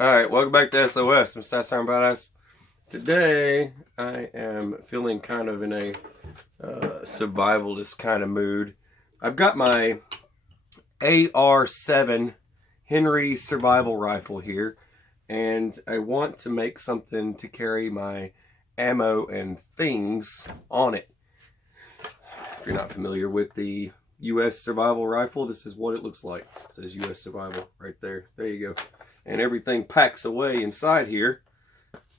Alright, welcome back to SOS. I'm Stat Sound Badass. Today, I am feeling kind of in a survivalist kind of mood. I've got my AR-7 Henry survival rifle here, and I want to make something to carry my ammo and things on it. If you're not familiar with the US survival rifle, this is what it looks like. It says US survival right there. There you go. And everything packs away inside here.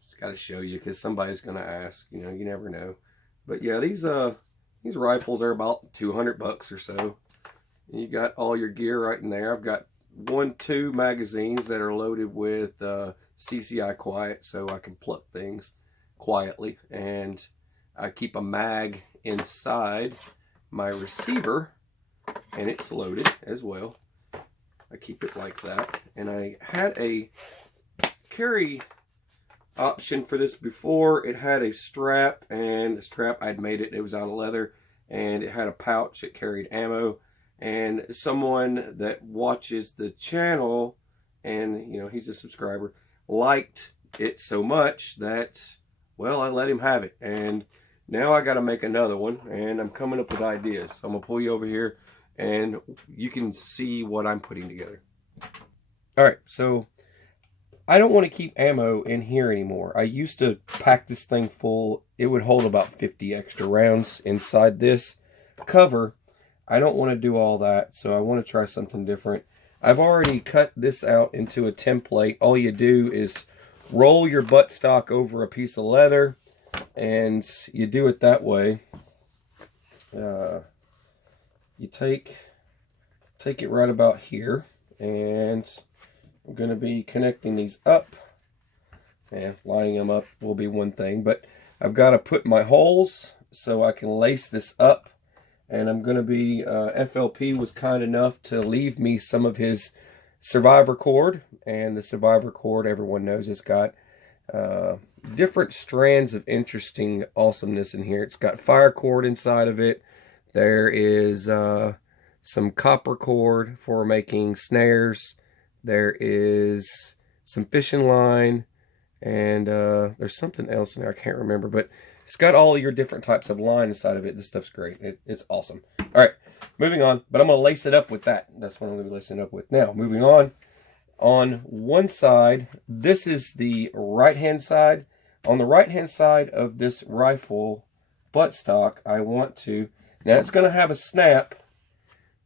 Just got to show you because somebody's going to ask. You know, you never know. But yeah, these rifles are about 200 bucks or so. And you got all your gear right in there. I've got 2 magazines that are loaded with CCI quiet, so I can pluck things quietly. And I keep a mag inside my receiver, and it's loaded as well. I keep it like that. And I had a carry option for this before. It had a strap, and the strap, I'd made it. It was out of leather, and it had a pouch that carried ammo. And someone that watches the channel, and you know, he's a subscriber, liked it so much that, well, I let him have it. And now I got to make another one, and I'm coming up with ideas. So I'm gonna pull you over here and you can see what I'm putting together. All right, so I don't want to keep ammo in here anymore. I used to pack this thing full. It would hold about 50 extra rounds inside this cover. I don't want to do all that, so I want to try something different. I've already cut this out into a template. All you do is roll your buttstock over a piece of leather, and you do it that way. You take it right about here, and I'm going to be connecting these up, and lining them up will be one thing, but I've got to put my holes so I can lace this up. And I'm going to be, FLP was kind enough to leave me some of his survivor cord, and the survivor cord, everyone knows, it's got different strands of interesting awesomeness in here. It's got fire cord inside of it. There is some copper cord for making snares. There is some fishing line, and there's something else in there I can't remember, but it's got all your different types of line inside of it. This stuff's great. It's awesome. All right, moving on, but I'm going to lace it up with that. That's what I'm going to be lacing it up with. Now, moving on one side, this is the right-hand side. On the right-hand side of this rifle buttstock, I want to, now it's going to have a snap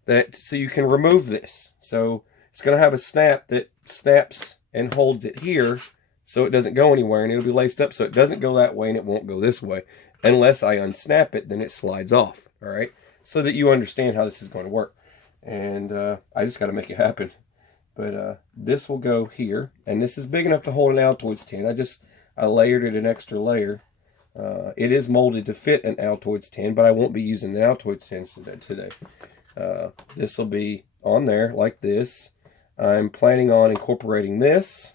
that, so you can remove this. So it's going to have a snap that snaps and holds it here so it doesn't go anywhere, and it'll be laced up so it doesn't go that way and it won't go this way. Unless I unsnap it, then it slides off, all right? So that you understand how this is going to work. And I just got to make it happen. But this will go here, and this is big enough to hold an Altoids tin. I layered it an extra layer. It is molded to fit an Altoids tin, but I won't be using the Altoids tins today. This will be on there like this. I'm planning on incorporating this,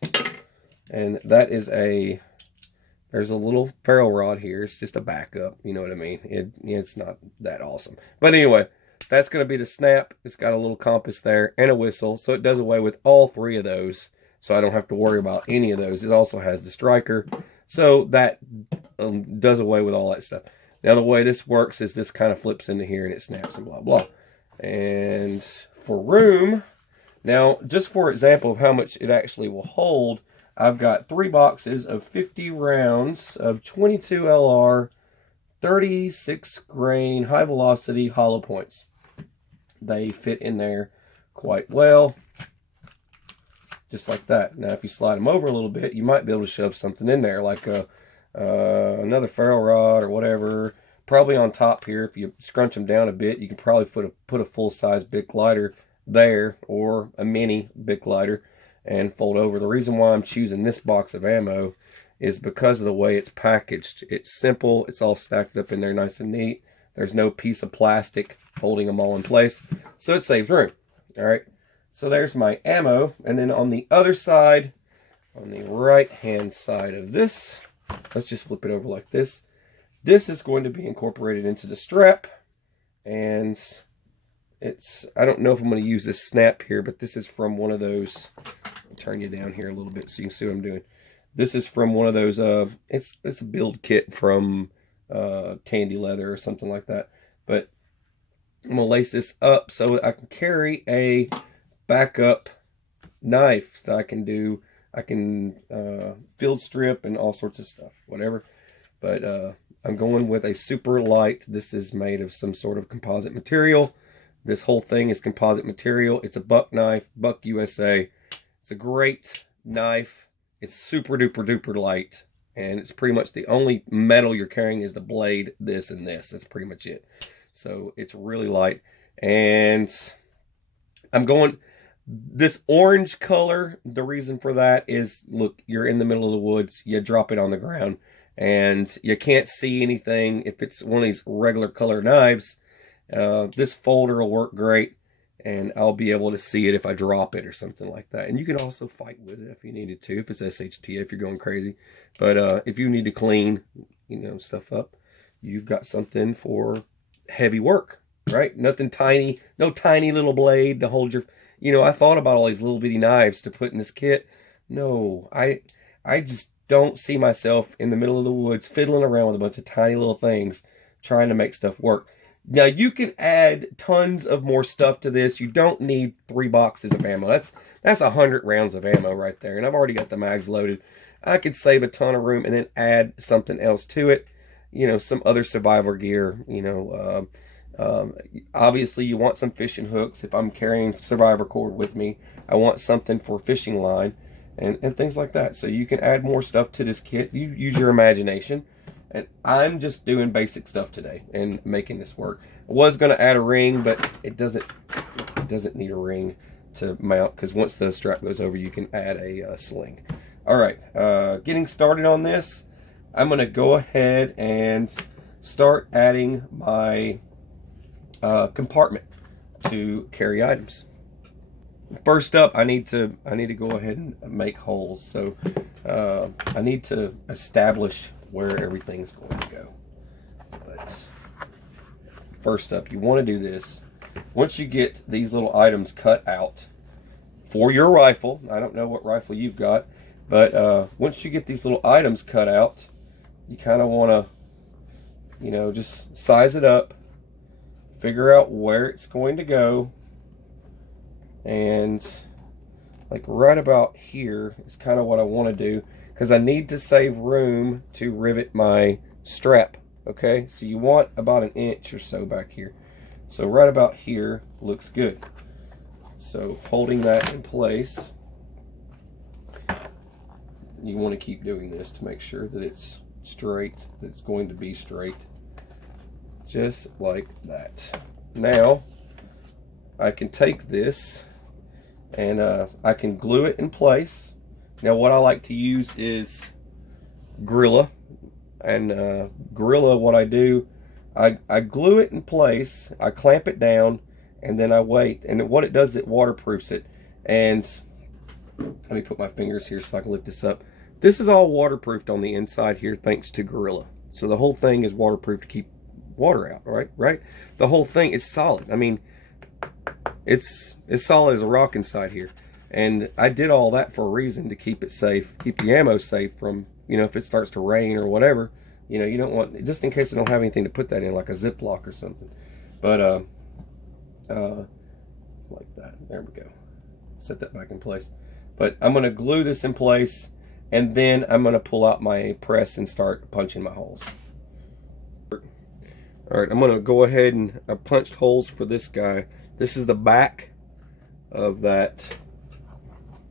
and that is there's a little ferrule rod here. It's just a backup, you know what I mean? It's not that awesome. But anyway, that's going to be the snap. It's got a little compass there and a whistle, so it does away with all 3 of those, so I don't have to worry about any of those. It also has the striker, so that does away with all that stuff. Now, the way this works is this kind of flips into here and it snaps and blah, blah. And for room, now, just for example of how much it actually will hold, I've got 3 boxes of 50 rounds of 22 LR, 36 grain, high velocity hollow points. They fit in there quite well, just like that. Now, if you slide them over a little bit, you might be able to shove something in there, like another ferrule rod or whatever. Probably on top here, if you scrunch them down a bit, you can probably put a full-size Bic lighter there, or a mini Bic lighter, and fold over. The reason why I'm choosing this box of ammo is because of the way it's packaged. It's simple. It's all stacked up in there nice and neat. There's no piece of plastic holding them all in place, so it saves room. All right, so there's my ammo. And then on the other side, on the right-hand side of this, let's just flip it over like this. This is going to be incorporated into the strap, and I don't know if I'm going to use this snap here, but this is from one of those, I'm turn you down here a little bit so you can see what I'm doing. This is from one of those, it's a build kit from Tandy Leather or something like that. But I'm going to lace this up so that I can carry a backup knife that I can do. I can field strip and all sorts of stuff, whatever. But I'm going with a super light. This is made of some sort of composite material. This whole thing is composite material. It's a buck knife, Buck USA. It's a great knife. It's super duper duper light. And it's pretty much the only metal you're carrying is the blade, this and this. That's pretty much it. So it's really light. And I'm going this orange color. The reason for that is, look, you're in the middle of the woods. You drop it on the ground and you can't see anything. If it's one of these regular color knives, this folder will work great. And I'll be able to see it if I drop it or something like that. And you can also fight with it if you needed to, if it's SHT, if you're going crazy. But if you need to clean, you know, stuff up, you've got something for heavy work, right? Nothing tiny, no tiny little blade to hold your, you know, I thought about all these little bitty knives to put in this kit. No, I just don't see myself in the middle of the woods fiddling around with a bunch of tiny little things trying to make stuff work. Now, you can add tons of more stuff to this. You don't need 3 boxes of ammo. That's 100 rounds of ammo right there. And I've already got the mags loaded. I could save a ton of room and then add something else to it. You know, some other survivor gear. You know, obviously you want some fishing hooks. If I'm carrying survivor cord with me, I want something for fishing line and things like that. So you can add more stuff to this kit. You use your imagination. And I'm just doing basic stuff today and making this work. I was going to add a ring, but it doesn't need a ring to mount, because once the strap goes over, you can add a sling. All right, getting started on this, I'm going to go ahead and start adding my compartment to carry items. First up, I need to go ahead and make holes. So I need to establish where everything's going to go. But first up, you want to do this. Once you get these little items cut out for your rifle, I don't know what rifle you've got, but once you get these little items cut out, you kind of want to, you know, just size it up, figure out where it's going to go, and like right about here is kind of what I want to do, because I need to save room to rivet my strap. Okay, so you want about 1 inch or so back here. So right about here looks good. So holding that in place, you want to keep doing this to make sure that it's straight, that it's going to be straight, just like that. Now I can take this and I can glue it in place. Now what I like to use is Gorilla, and Gorilla, what I do, I glue it in place, I clamp it down, and then I wait. And what it does, it waterproofs it. And let me put my fingers here so I can lift this up. This is all waterproofed on the inside here thanks to Gorilla. So the whole thing is waterproof to keep water out, right? The whole thing is solid. I mean, it's as solid as a rock inside here. And I did all that for a reason, to keep it safe, keep the ammo safe from, you know, if it starts to rain or whatever, you know, you don't want, just in case I don't have anything to put that in, like a Ziploc or something. But it's like that. There we go. Set that back in place. But I'm going to glue this in place, and then I'm going to pull out my press and start punching my holes. All right, I'm going to go ahead and I punched holes for this guy. This is the back of that.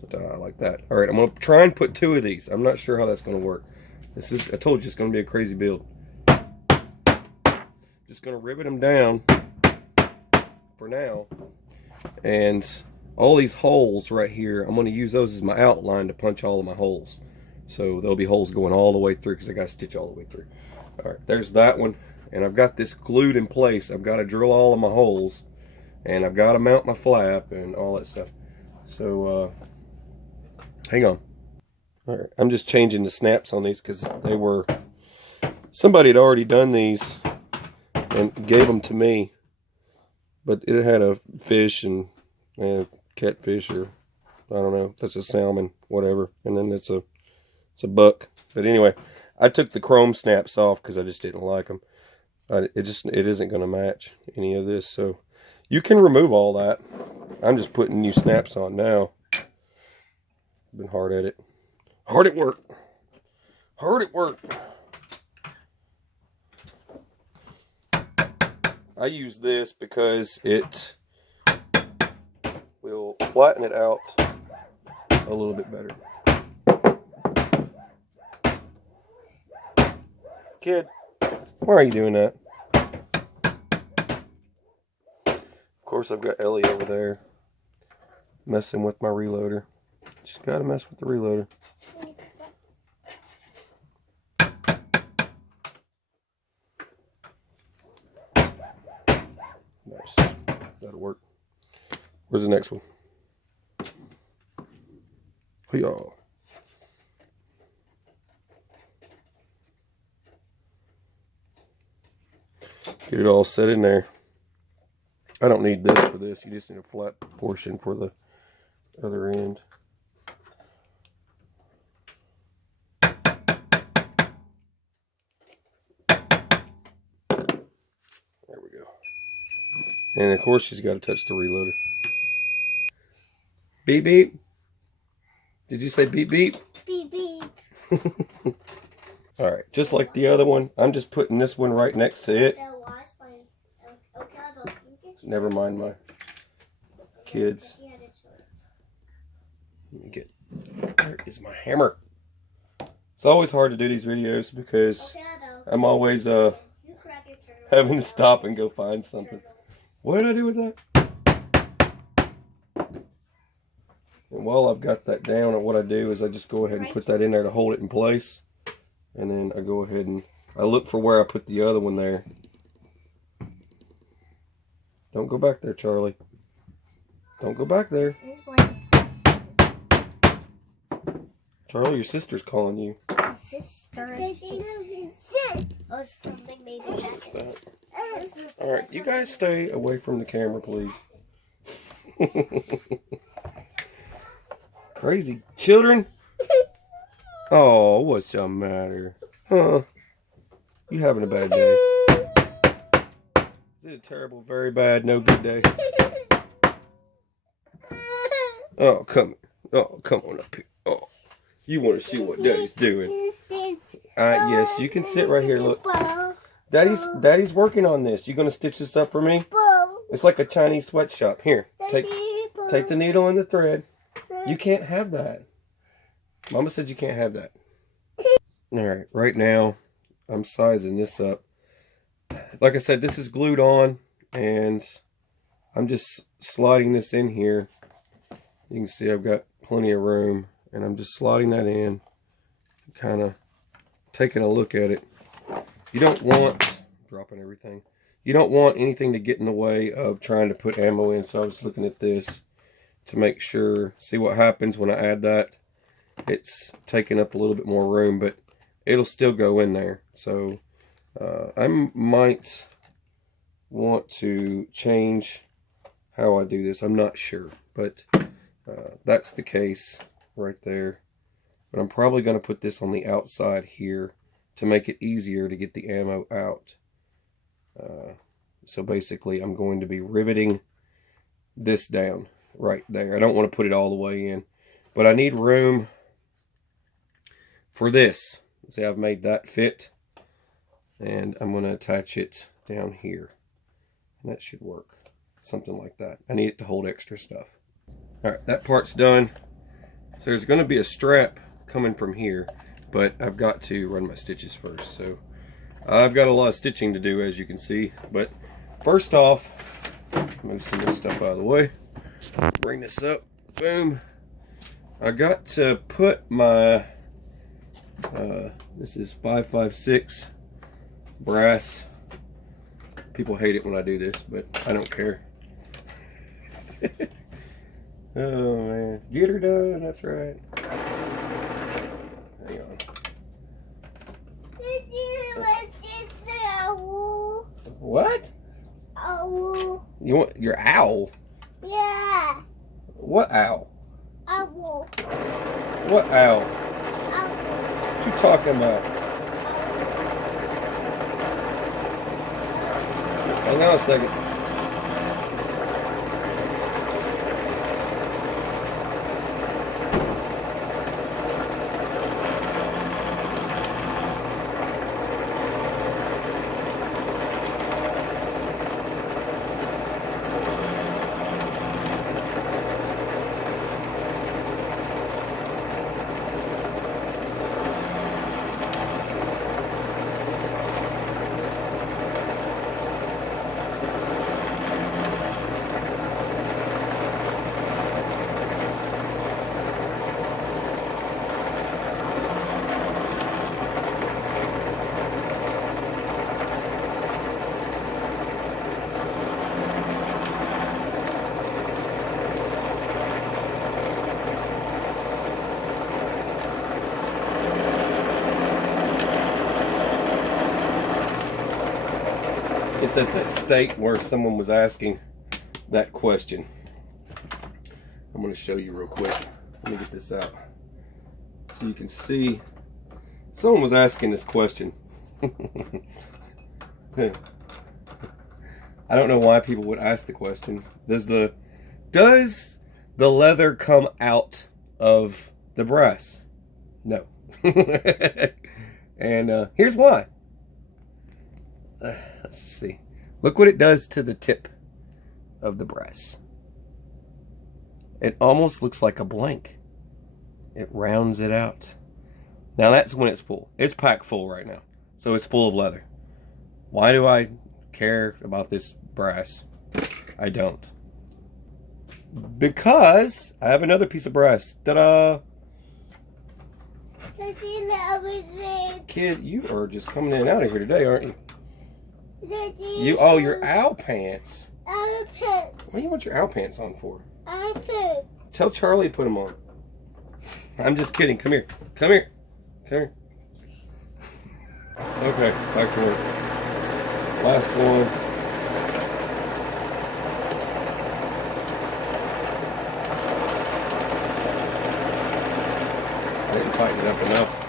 Like that. All right, I'm going to try and put 2 of these. I'm not sure how that's going to work. This is, I told you, it's going to be a crazy build. Just going to rivet them down for now. And all these holes right here, I'm going to use those as my outline to punch all of my holes. So there'll be holes going all the way through, because I got to stitch all the way through. All right, there's that one. And I've got this glued in place. I've got to drill all of my holes, and I've got to mount my flap and all that stuff. So hang on. All right, I'm just changing the snaps on these because they were, somebody had already done these and gave them to me, but it had a fish and catfish or I don't know. That's a salmon, whatever. And then it's a buck. But anyway, I took the chrome snaps off because I just didn't like them. It isn't going to match any of this. So you can remove all that. I'm just putting new snaps on now. Been hard at it. Hard at work. Hard at work. I use this because it will flatten it out a little bit better. Kid, why are you doing that? Of course, I've got Ellie over there messing with my reloader. She's got to mess with the reloader. Nice. That'll work. Where's the next one? Hoo-yah. Get it all set in there. I don't need this for this. You just need a flat portion for the other end. There we go. And of course she's got to touch the reloader. Beep beep. Did you say beep beep? Beep beep. Alright, just like the other one, I'm just putting this one right next to it. Never mind my kids. Let me get, where is my hammer? It's always hard to do these videos because I'm always having to stop and go find something. What did I do with that? And while I've got that down, what I do is I just go ahead and put that in there to hold it in place. And then I go ahead and I look for where I put the other one there. Don't go back there, Charlie. Don't go back there. Charlie, your sister's calling you. Sister. Or something maybe. Alright, you guys stay away from the camera, please. Crazy children. Oh, what's the matter? Huh? You having a bad day? Is it a terrible, very bad, no good day? Oh, come on up here. Oh, you want to see what Daddy's doing? Yes, you can sit right here. Look, Daddy's working on this. You gonna stitch this up for me? It's like a Chinese sweatshop. Here, take the needle and the thread. You can't have that. Mama said you can't have that. Alright, right now I'm sizing this up. Like I said, this is glued on and I'm just sliding this in here. You can see I've got plenty of room and I'm just sliding that in, kind of taking a look at it. You don't want, dropping everything, you don't want anything to get in the way of trying to put ammo in. So I was looking at this to make sure, see what happens when I add that. It's taking up a little bit more room, but it'll still go in there. So I might want to change how I do this. I'm not sure, but that's the case right there. But I'm probably going to put this on the outside here to make it easier to get the ammo out. So basically I'm going to be riveting this down right there. I don't want to put it all the way in, but I need room for this. See, I've made that fit, and I'm going to attach it down here, and that should work. Something like that. I need it to hold extra stuff. Alright, that part's done. So there's going to be a strap coming from here, but I've got to run my stitches first. So I've got a lot of stitching to do, as you can see, but first off, move some of this stuff out of the way. Bring this up. Boom. I got to put my this is 5.56 brass. People hate it when I do this, but I don't care. Oh man, get her done. That's right. Hang on. What? Owl. You want your owl? Yeah. What owl? Owl. Owl. What owl? Owl. What you talking about? Hang on a second. It's at that state where someone was asking that question. I'm going to show you real quick. Let me get this out so you can see. Someone was asking this question. I don't know why people would ask the question. Does the leather come out of the brass? No. And here's why. Let's just see. Look what it does to the tip of the brass. It almost looks like a blank. It rounds it out. Now that's when it's full. It's packed full right now. So it's full of leather. Why do I care about this brass? I don't. Because I have another piece of brass. Ta-da! Kid, you are just coming in and out of here today, aren't you? Oh, your owl pants. Owl pants. What do you want your owl pants on for? Owl pants. Tell Charlie to put them on. I'm just kidding. Come here. Come here. Come here. Okay, back to work. Last one. I didn't tighten it up enough.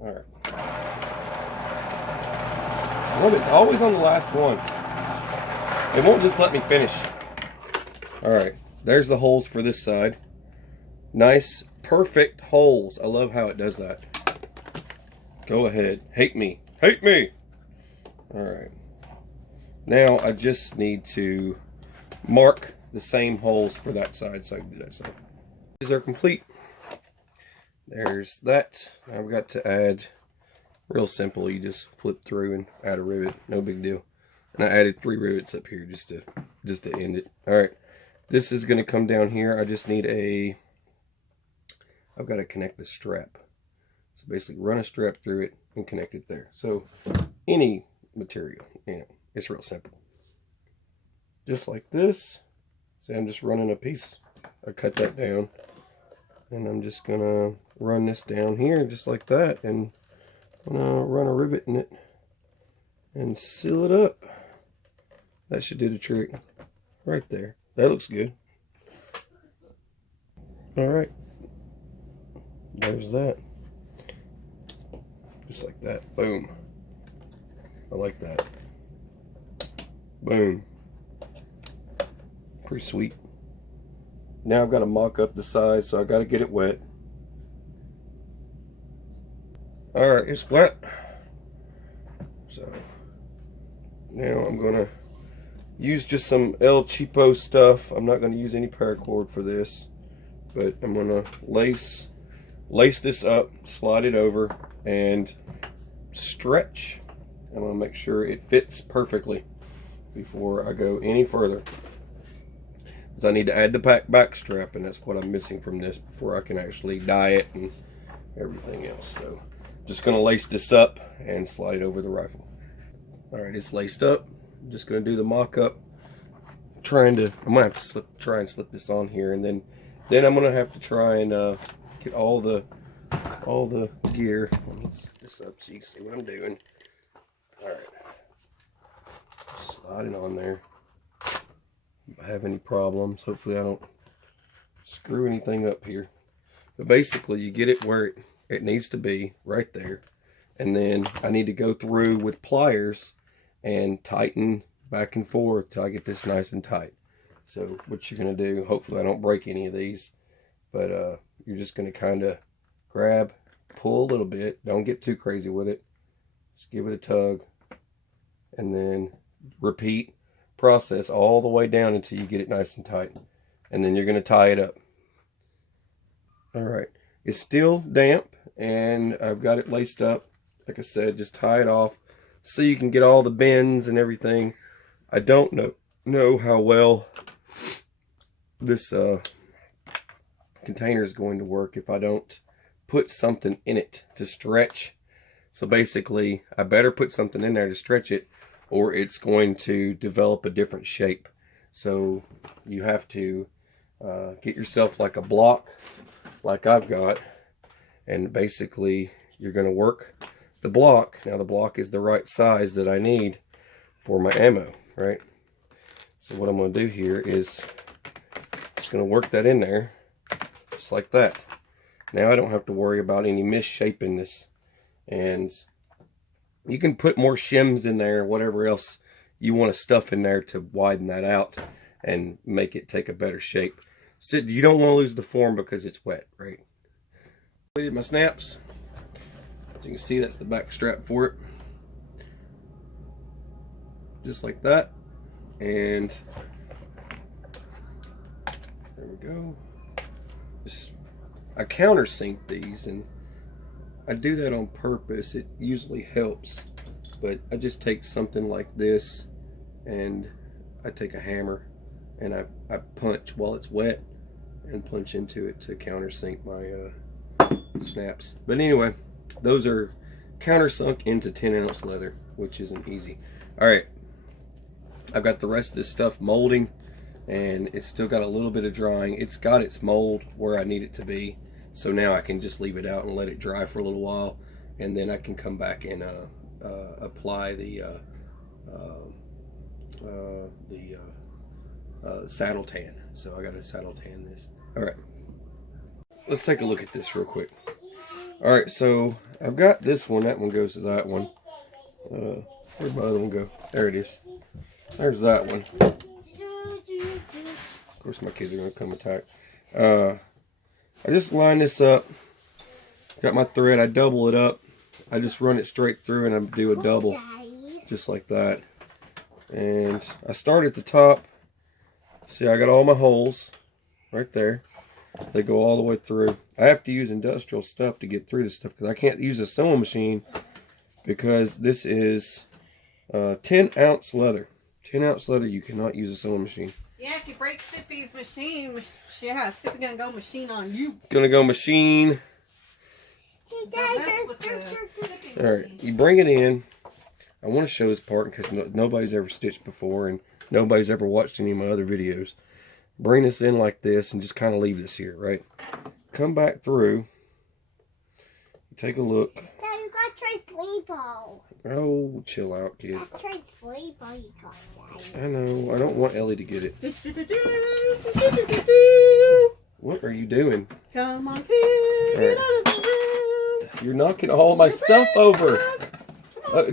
Alright. Well, it's always on the last one. It won't just let me finish. Alright, there's the holes for this side. Nice, perfect holes. I love how it does that. Go ahead. Hate me. Hate me! Alright. Now I just need to mark the same holes for that side so I can do that side. These are complete. There's that. Now I've got to add, real simple, you just flip through and add a rivet. No big deal. And I added 3 rivets up here just to end it. Alright. This is going to come down here. I just need I've got to connect the strap. So basically run a strap through it and connect it there. So any material, it's real simple. Just like this. See, I'm just running a piece. I cut that down. And I'm just going to run this down here just like that. And I'm going to run a rivet in it and seal it up. That should do the trick. Right there. That looks good. Alright. There's that. Just like that. Boom. I like that. Boom. Pretty sweet. Now I've got to mock up the sides, so I've got to get it wet. Alright, it's wet. So now I'm going to use just some El Cheapo stuff. I'm not going to use any paracord for this, but I'm going to lace this up, slide it over, and stretch. I'm going to make sure it fits perfectly before I go any further. Because I need to add the back strap, and that's what I'm missing from this before I can actually dye it and everything else. So just going to lace this up and slide it over the rifle. Alright, it's laced up. I'm just going to do the mock-up. I'm going to have to try and slip this on here, and then I'm going to have to try and get all the gear. Let me set this up so you can see what I'm doing. Alright. Slide it on there. have any problems. Hopefully I don't screw anything up here. But basically you get it where it needs to be, right there. And then I need to go through with pliers and tighten back and forth till I get this nice and tight. So what you're going to do, hopefully I don't break any of these, but you're just going to kind of grab, pull a little bit. Don't get too crazy with it. Just give it a tug. And then repeat process all the way down until you get it nice and tight. And then you're going to tie it up. Alright. It's still damp and I've got it laced up. Like I said, just tie it off so you can get all the bends and everything. I don't know how well this container is going to work if I don't put something in it to stretch. So basically, I better put something in there to stretch it, or it's going to develop a different shape. So you have to get yourself like a block, like I've got, and basically you're going to work the block. Now the block is the right size that I need for my ammo, right? So what I'm going to do here is just going to work that in there, just like that. Now I don't have to worry about any misshaping this. And you can put more shims in there, whatever else you want to stuff in there to widen that out and make it take a better shape. So you don't want to lose the form because it's wet, right? Completed my snaps. As you can see, that's the back strap for it. Just like that. And there we go. I countersink these, and I do that on purpose. It usually helps, but I just take something like this and I take a hammer and I punch while it's wet and punch into it to countersink my snaps. But anyway, those are countersunk into 10-ounce leather, which isn't easy. Alright, I've got the rest of this stuff molding, and it's still got a little bit of drying. It's got its mold where I need it to be, so now I can just leave it out and let it dry for a little while, and then I can come back and apply the saddle tan. So I got to saddle tan this. Alright, let's take a look at this real quick. Alright, so I've got this one. That one goes to that one. Where'd my other one go? There it is. There's that one. Of course my kids are going to come attack. I just line this up. Got my thread. I double it up. I just run it straight through and I do a double. Just like that. And I start at the top. See, I got all my holes right there. They go all the way through. I have to use industrial stuff to get through this stuff because I can't use a sewing machine because this is 10-ounce leather. 10-ounce leather, you cannot use a sewing machine. Yeah, if you break Sippy's machine, yeah, Sippy gonna go machine on you. Gonna go machine. Alright, you bring it in. I want to show this part because nobody's ever stitched before and nobody's ever watched any of my other videos. Bring this in like this and just kind of leave this here, right? Come back through. Take a look. Dad, you got Trey's sleepo. Oh, chill out, kid. That's Trey's sleepo you got, Dad. I know. I don't want Ellie to get it. What are you doing? Come on, kid. Get out of the room. You're knocking all my stuff over.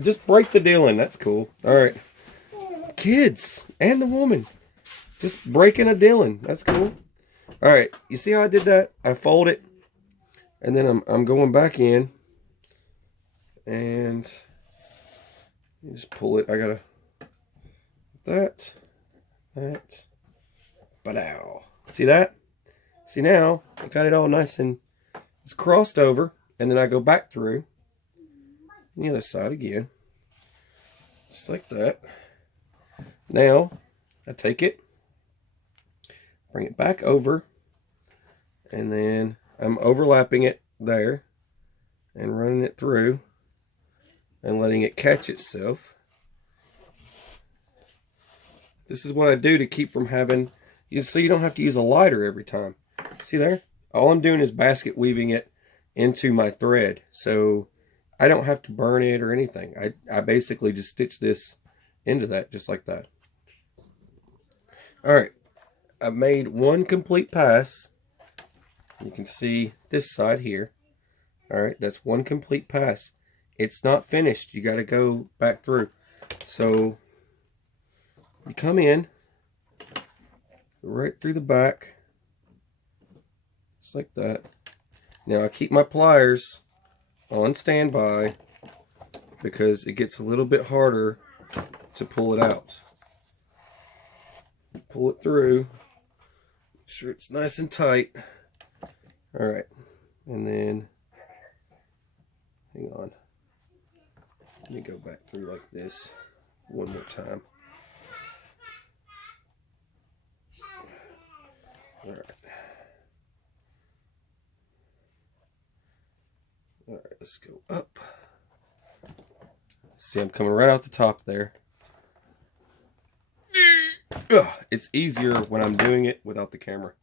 Just break the dealing. That's cool. All right. Kids and the woman. Just breaking a dealing. That's cool. All right. You see how I did that? I fold it. And then I'm going back in. And you just pull it. I got to... That. Ba-dow. See that? See now? I got it all nice and... It's crossed over. And then I go back through. The other side again. Just like that. Now, I take it. Bring it back over. And then I'm overlapping it there. And running it through. And letting it catch itself. This is what I do to keep from having... So you don't have to use a lighter every time. See there? All I'm doing is basket weaving it into my thread. So I don't have to burn it or anything. I basically just stitch this into that just like that. All right, I've made one complete pass. You can see this side here. All right, that's one complete pass. It's not finished. You got to go back through. So you come in right through the back, just like that. Now I keep my pliers on standby because it gets a little bit harder to pull it out. Pull it through. Make sure it's nice and tight. All right, and then hang on. Let me go back through like this one more time. All right. All right, let's go up. See, I'm coming right out the top there. Ugh, it's easier when I'm doing it without the camera.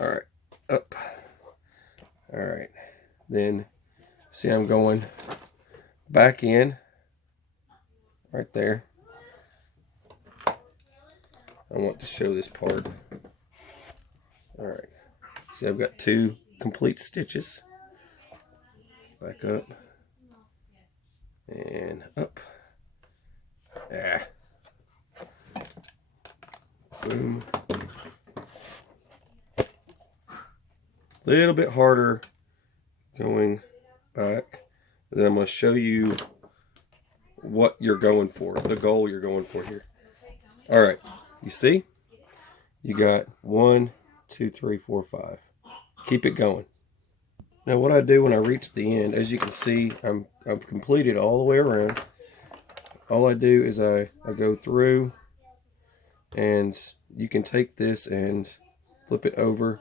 All right, up. All right, then see, I'm going back in right there. I want to show this part. All right, see, I've got 2 complete stitches. Back up and up. Ah. Boom. A little bit harder going back. Then I'm going to show you what you're going for, the goal you're going for here. All right, you see? You got 1, 2, 3, 4, 5. Keep it going. Now what I do when I reach the end, as you can see, I've completed all the way around. All I do is I go through, and you can take this and flip it over,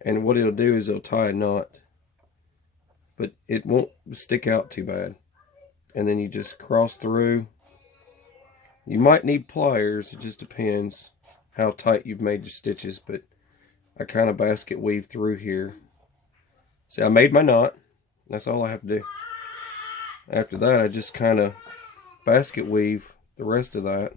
and what it'll do is it'll tie a knot, but it won't stick out too bad. And then you just cross through. You might need pliers, it just depends how tight you've made your stitches, but I kind of basket weave through here. See, I made my knot. That's all I have to do. After that, I just kind of basket weave the rest of that.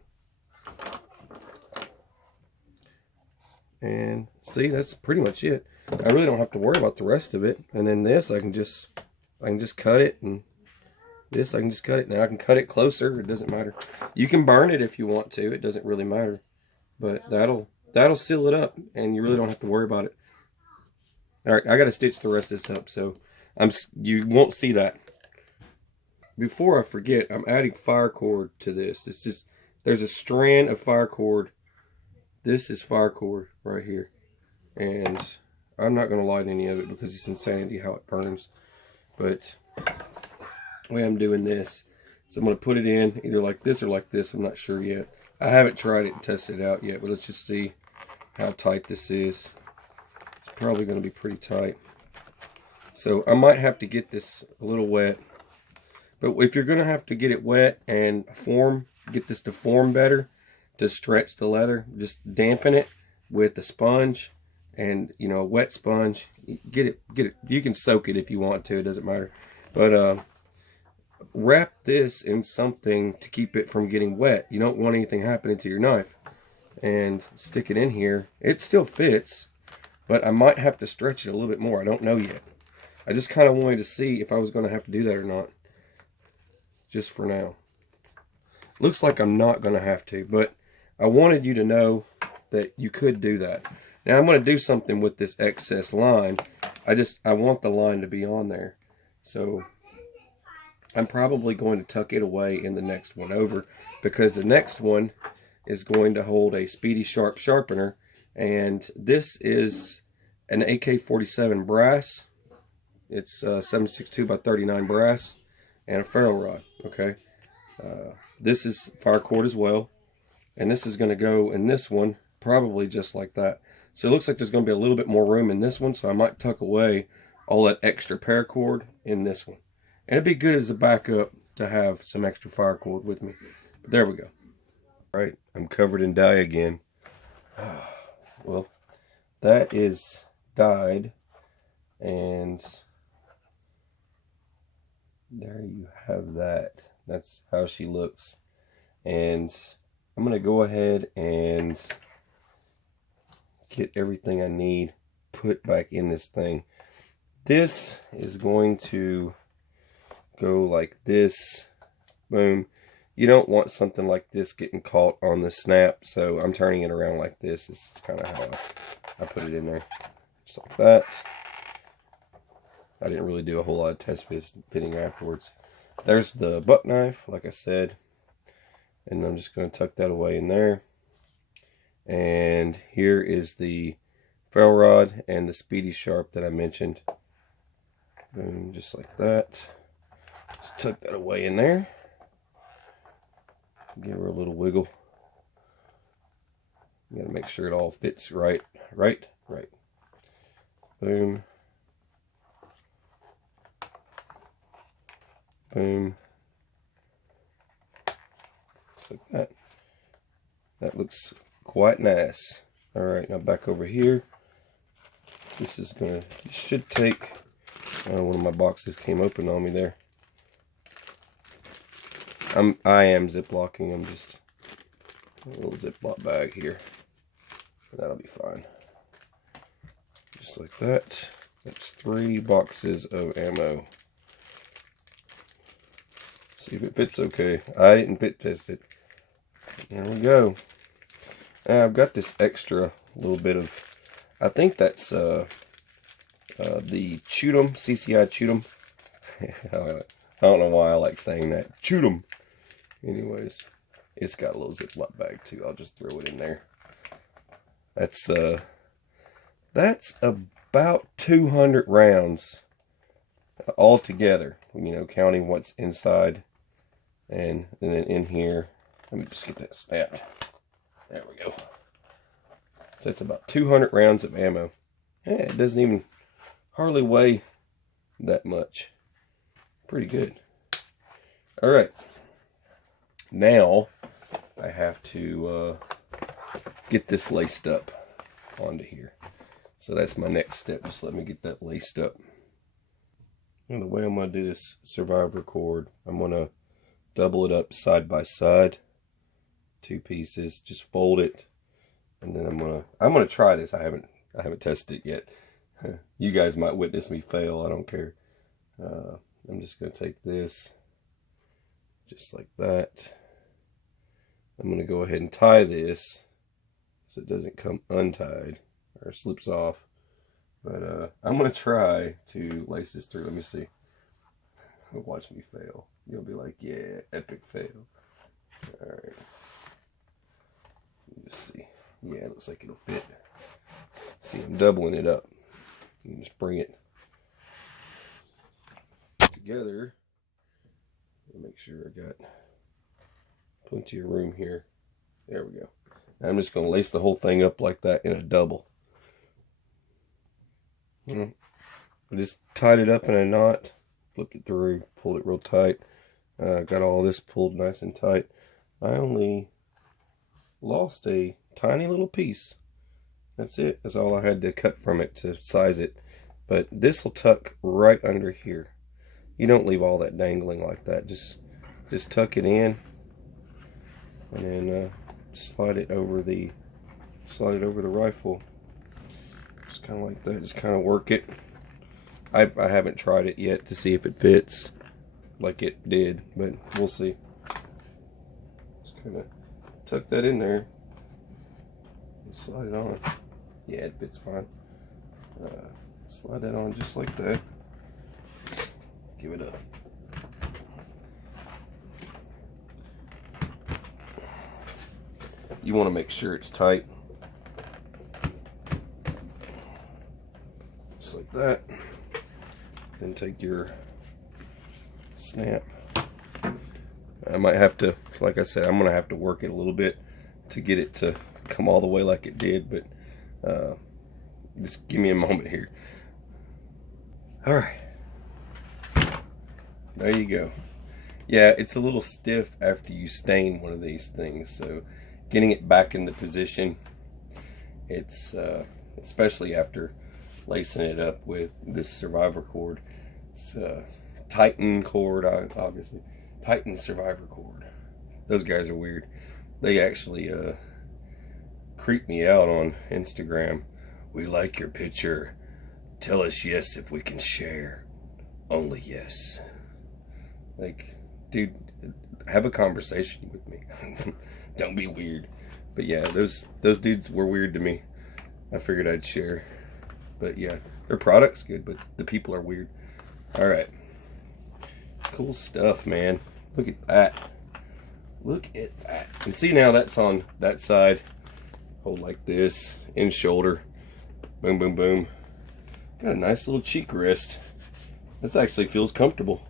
And see, that's pretty much it. I really don't have to worry about the rest of it. And then this, I can just cut it, and this I can just cut it. Now I can cut it closer. It doesn't matter. You can burn it if you want to. It doesn't really matter. But that'll seal it up, and you really don't have to worry about it. All right, I got to stitch the rest of this up, so you won't see that. Before I forget, I'm adding fire cord to this. It's just, there's a strand of fire cord. This is fire cord right here, and I'm not going to light any of it because it's insanity how it burns. But the way I'm doing this, so I'm going to put it in either like this or like this. I'm not sure yet. I haven't tried it and tested it out yet, but let's just see how tight this is. Probably going to be pretty tight. So I might have to get this a little wet. But if you're going to have to get it wet and get this to form better, to stretch the leather, just dampen it with a sponge and, you know, a wet sponge. Get it. You can soak it if you want to. It doesn't matter. But wrap this in something to keep it from getting wet. You don't want anything happening to your knife. And stick it in here. It still fits. But I might have to stretch it a little bit more. I don't know yet. I just kind of wanted to see if I was going to have to do that or not. Just for now. Looks like I'm not going to have to. But I wanted you to know that you could do that. Now I'm going to do something with this excess line. I want the line to be on there. So I'm probably going to tuck it away in the next one over. Because the next one is going to hold a Speedy Sharp sharpener. And this is an AK-47 brass. It's 7.62 by 39 brass and a ferro rod. Okay, this is fire cord as well, and this is going to go in this one probably just like that. So it looks like there's going to be a little bit more room in this one, so I might tuck away all that extra paracord in this one. And it'd be good as a backup to have some extra fire cord with me. But there we go. All right, I'm covered in dye again. Well, that is dyed, and there you have that. That's how she looks. And I'm going to go ahead and get everything I need put back in this thing. This is going to go like this. Boom. You don't want something like this getting caught on the snap, so I'm turning it around like this. This is kind of how I put it in there. Just like that. I didn't really do a whole lot of test fitting afterwards. There's the buck knife, like I said. And I'm just going to tuck that away in there. And here is the ferrule rod and the speedy sharp that I mentioned. Boom, just like that. Just tuck that away in there. Give her a little wiggle. You gotta make sure it all fits right. Boom. Boom. Just like that. That looks quite nice. Alright, now back over here. This is gonna, it should take, one of my boxes came open on me there. I am ziplocking. I'm just a little Ziploc bag here. That'll be fine. Just like that. That's 3 boxes of ammo. See if it fits okay. I didn't fit test it. There we go. And I've got this extra little bit of, I think that's the Chewdum, CCI Chewdum. I don't know why I like saying that. Chewdum. Anyways, it's got a little Ziploc bag too. I'll just throw it in there. That's about 200 rounds all together. You know, counting what's inside, and then in here. Let me just get that snapped. There we go. So it's about 200 rounds of ammo. Yeah, it doesn't even hardly weigh that much. Pretty good. All right. Now, I have to get this laced up onto here. So that's my next step. Just let me get that laced up. And the way I'm going to do this survivor cord, I'm going to double it up side by side. 2 pieces. Just fold it. And then I'm going to try this. I haven't tested it yet. You guys might witness me fail. I don't care. I'm just going to take this. Just like that. I'm going to go ahead and tie this so it doesn't come untied or slips off. But I'm going to try to lace this through. Let me see. Watch me fail. You'll be like, yeah, epic fail. Alright. Just see. Yeah, it looks like it'll fit. See, I'm doubling it up. You can just bring it together. Make sure I got plenty of room here. There we go. I'm just going to lace the whole thing up like that in a double. I just tied it up in a knot, flipped it through, pulled it real tight. Got all this pulled nice and tight. I only lost a tiny little piece. That's it. That's all I had to cut from it to size it. But this will tuck right under here. You don't leave all that dangling like that. Just tuck it in, and then slide it over the rifle. Just kind of like that. Just kind of work it. I haven't tried it yet to see if it fits like it did, but we'll see. Just kind of tuck that in there and slide it on. Yeah, it fits fine. Slide that on just like that. Give it up. You want to make sure it's tight. Just like that. Then take your snap. I might have to, like I said, I'm going to have to work it a little bit to get it to come all the way like it did, but just give me a moment here. All right. There you go. Yeah, it's a little stiff after you stain one of these things, so getting it back in the position, it's especially after lacing it up with this survivor cord. It's Titan cord, obviously. Titan survivor cord. Those guys are weird. They actually creep me out on Instagram. We like your picture. Tell us yes if we can share. Only yes. Like, dude, have a conversation with me. Don't be weird. But yeah, those dudes were weird to me. I figured I'd share. But yeah, their product's good, but the people are weird. Alright. Cool stuff, man. Look at that. Look at that. And see, now that's on that side. Hold like this. In shoulder. Boom, boom, boom. Got a nice little cheek rest. This actually feels comfortable.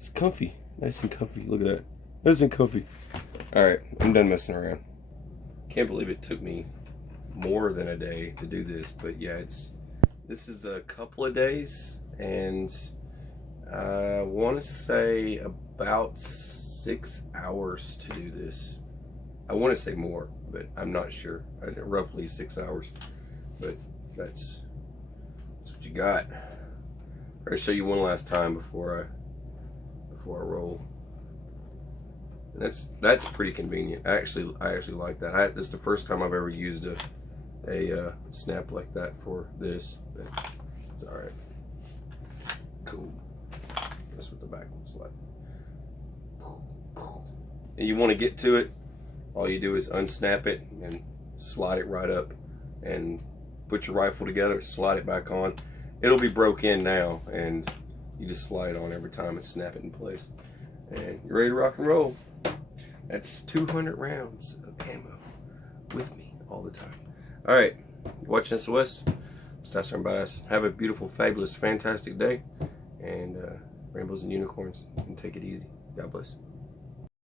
It's comfy. Nice and comfy. Look at that. Nice and comfy. Alright, I'm done messing around. Can't believe it took me more than a day to do this. But yeah, this is a couple of days. And I want to say about 6 hours to do this. I want to say more, but I'm not sure. Roughly 6 hours. But that's what you got. I'm going to show you one last time before I roll. And that's pretty convenient. I actually like that. This is the first time I've ever used a snap like that for this. But it's all right. Cool. That's what the back looks like. And you want to get to it, all you do is unsnap it and slide it right up and put your rifle together, slide it back on. It'll be broke in now, and you just slide it on every time and snap it in place. And you're ready to rock and roll. That's 200 rounds of ammo with me all the time. All right, you watching SOS? Stasser and Bias. Have a beautiful, fabulous, fantastic day. And rainbows and unicorns. And take it easy. God bless.